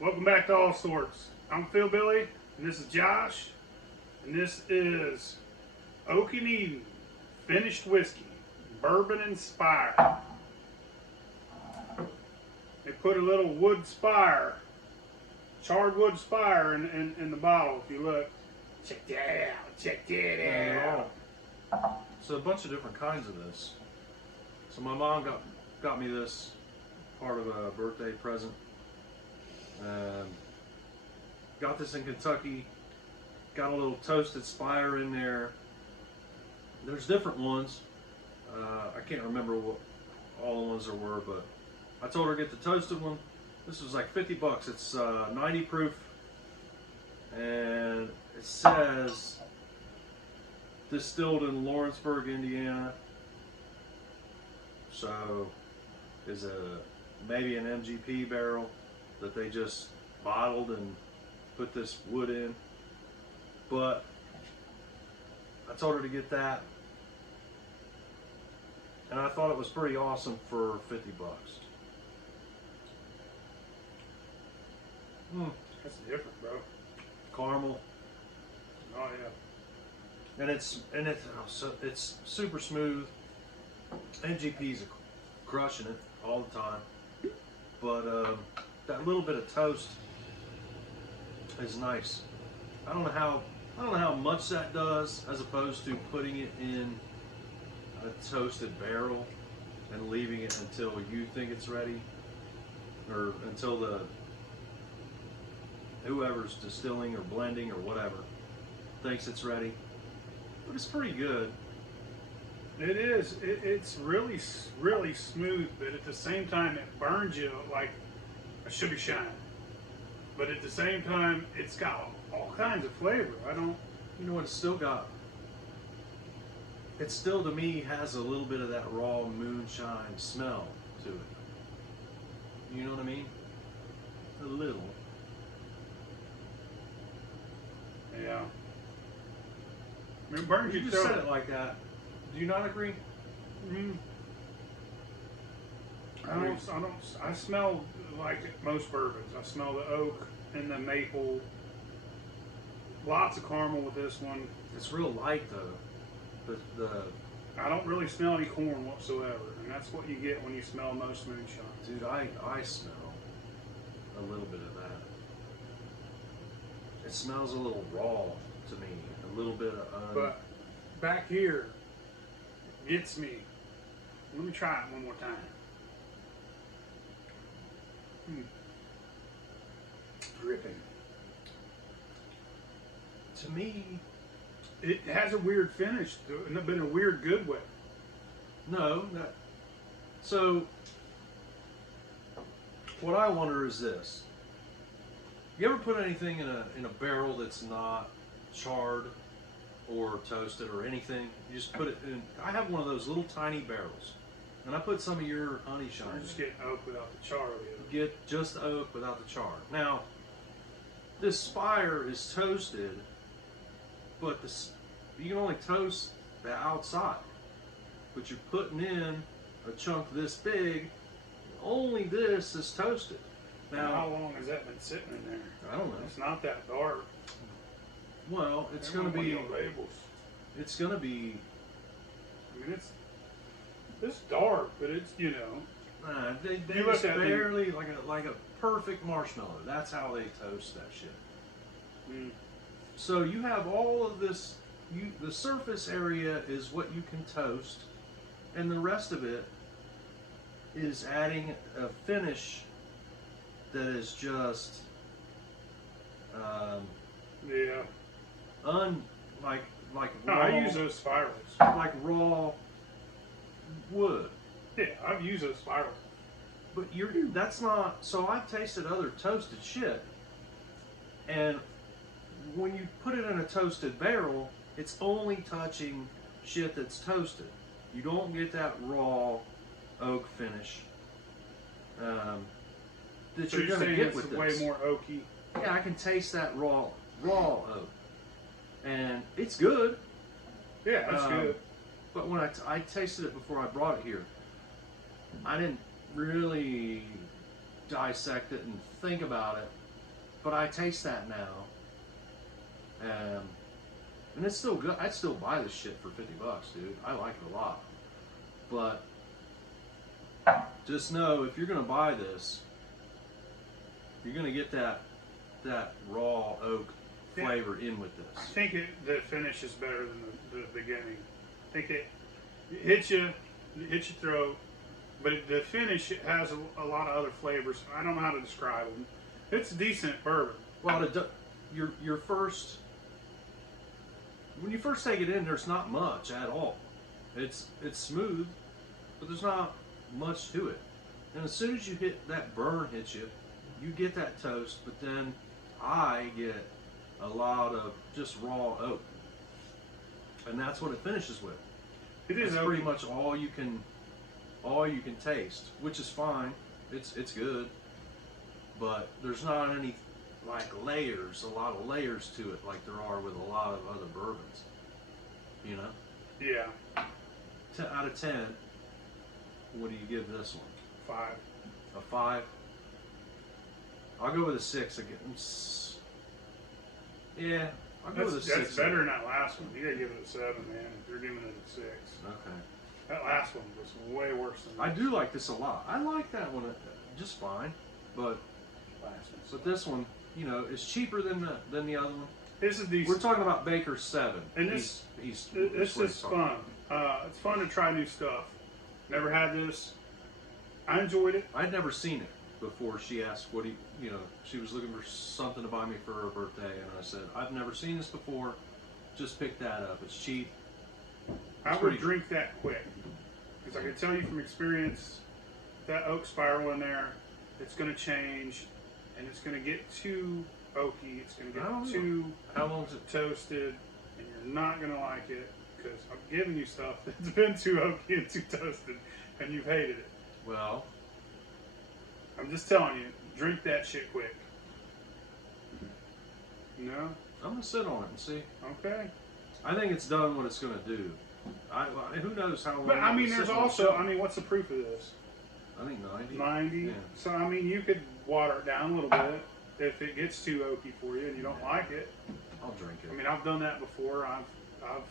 Welcome back to All Sorts. I'm Phil Billy, and this is Josh, and this is Oak and Eden finished whiskey, Bourbon Spire. They put a little wood spire, charred wood spire in the bottle. If you look, check that out. Check that out. So a bunch of different kinds of this. So my mom got me this part of a birthday present. Got this in Kentucky. Got a little toasted spire in there. There's different ones. I can't remember what all the ones there were, but I told her to get the toasted one. This was like 50 bucks. It's 90 proof, and it says distilled in Lawrenceburg, Indiana. So is maybe an MGP barrel that they just bottled and put this wood in. But I told her to get that, and I thought it was pretty awesome for 50 bucks. That's different, bro. Caramel. Oh yeah. And it's super smooth. MGP's crushing it all the time, but that little bit of toast is nice. I don't know how much that does, as opposed to putting it in a toasted barrel and leaving it until you think it's ready, or until whoever's distilling or blending or whatever thinks it's ready. But it's pretty good. It is. It's really, really smooth, but at the same time, it burns you like a sugar shine. But at the same time, it's got all kinds of flavor. You know what it's still got? It still, to me, has a little bit of that raw moonshine smell to it. You know what I mean? A little. Yeah. I mean, it burns You your just throat. said it like that. Do you not agree? I smell like most bourbons. I smell the oak and the maple. Lots of caramel with this one. It's real light though. I don't really smell any corn whatsoever, and that's what you get when you smell most moonshine. Dude, I smell a little bit of that. It smells a little raw to me. A little bit of But back here gets me. Let me try it one more time. Dripping. to me, It has a weird finish, but in a weird good way. no. So, what I wonder is this: you ever put anything in a barrel that's not charred or toasted or anything? You just put it in. I have one of those little tiny barrels, and I put some of your honey shine. I'm just getting oak without the char. Get just oak without the char. Now, this spire is toasted, but you can only toast the outside. But you're putting in a chunk this big. Only this is toasted. Now, Now, how long has that been sitting in there? I don't know. It's not that dark. Well, it's going to be. labels. It's going to be. I mean, it's dark, but it's They You look just at me. barely like a perfect marshmallow. That's how they toast that shit. Mm. So you have all of this. The surface area is what you can toast, and the rest of it is adding a finish that is just Yeah. like No, raw, I use those spirals. like raw wood. Yeah, I've used those spirals. But that's not. So I've tasted other toasted shit, and when you put it in a toasted barrel, it's only touching shit that's toasted. You don't get that raw oak finish that So you're you're gonna saying get it's with way this. more oaky. Yeah, I can taste that raw oak, and it's good. Yeah, that's good. But when I tasted it before I brought it here, I didn't really dissect it and think about it, but I taste that now, and it's still good. I'd still buy this shit for $50, dude. I like it a lot, but just know if you're gonna buy this, you're gonna get that raw oak flavor in with I this. think the finish is better than the beginning. I think it hits your throat, but the finish has a lot of other flavors. I don't know how to describe them. It's decent bourbon. Well, your first, when you first take it in, there's not much at all. It's smooth, but there's not much to it. And as soon as you hit that burn hits you, you get that toast, but then I get a lot of just raw oak, and that's what it finishes with. It is pretty much all you can taste, which is fine. It's good, but there's not any like layers, a lot of layers to it like there are with a lot of other bourbons. You know? Yeah. 10 out of 10. What do you give this one? 5. A 5. I'll go with a 6 again. Yeah, I'll go with a 6. That's better than that last one. You gotta give it a 7, man. If you're giving it a 6. Okay. That last one was way worse than I do like this a lot. I like that one just fine, but last one. but this one, you know, is cheaper than the other one. This is decent. We're talking about Baker's 7. And this East is fun. It's fun to try new stuff. Never had this. I enjoyed it. I'd never seen it before. She asked, "What do you know?" She was looking for something to buy me for her birthday, and I said, "I've never seen this before. Just pick that up. It's cheap." I would drink that quick because I can tell you from experience, that oak spiral in there, it's going to change, and it's going to get too oaky. It's going to get too How long is it? toasted, and you're not going to like it because I'm giving you stuff that's been too oaky and too toasted, and you've hated it. Well, I'm just telling you, drink that shit quick. No? I'm gonna sit on it and see. Okay. I think it's done what it's gonna do. Who knows how long? But I mean, it'll there's sit on the also, shelf. I mean, what's the proof of this? I think 90. 90. Yeah. So, I mean, you could water it down a little bit if it gets too oaky for you and you don't like it. I'll drink it. I mean, I've done that before. I've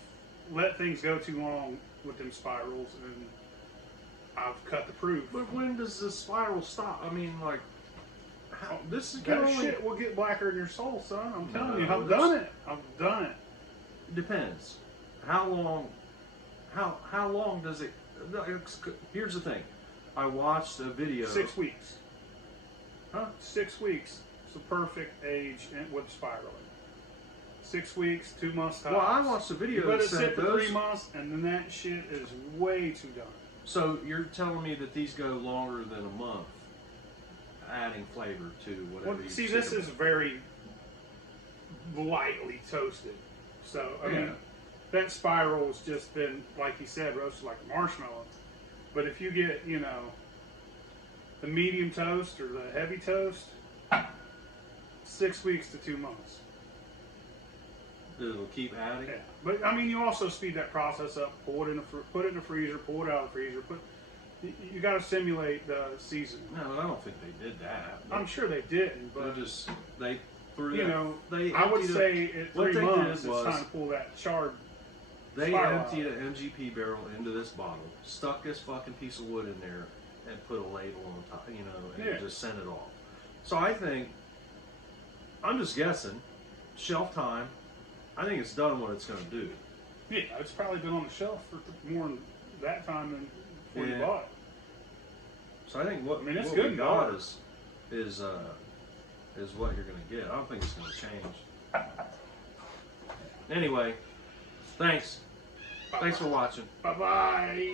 let things go too long with them spirals, and I've cut the proof. But when does the spiral stop? I mean, like, how, this is That only shit will get blacker in your soul, son. I'm telling you, No, I've done it. I've done it. depends. How long? How long does it? Here's the thing. I watched a video. 6 weeks. Huh? 6 weeks. It's the perfect age with spiraling. 6 weeks, 2 months time. Well, I watched a video You let that it sit said for those. 3 months, and then that shit is way too done. So you're telling me that these go longer than a month, adding flavor to whatever Well, you see, stick this them is in. very lightly toasted. So, I Yeah. mean, that spiral's just been, like you said, roasted like a marshmallow. But if you get, you know, the medium toast or the heavy toast, 6 weeks to 2 months. It'll keep adding. Yeah. But, I mean, you also speed that process up. Put it in the freezer, pull it out of the freezer. You got to simulate the seasoning. No, I don't think they did that. I'm sure they didn't, but They threw you that. know, They I would emptied say at what 3 they did months it's was- time to pull that charred. They spiral emptied out. an MGP barrel into this bottle, stuck this fucking piece of wood in there, and put a label on top, you know, and Yeah. just sent it off. So I think, I'm just guessing, shelf time, I think it's done what it's going to do. Yeah, it's probably been on the shelf for more than that time than before you Yeah. bought it. So I think what, I mean, it's what good we got bourbon. is what you're going to get. I don't think it's going to change. Anyway, thanks. Thanks for watching. Bye bye.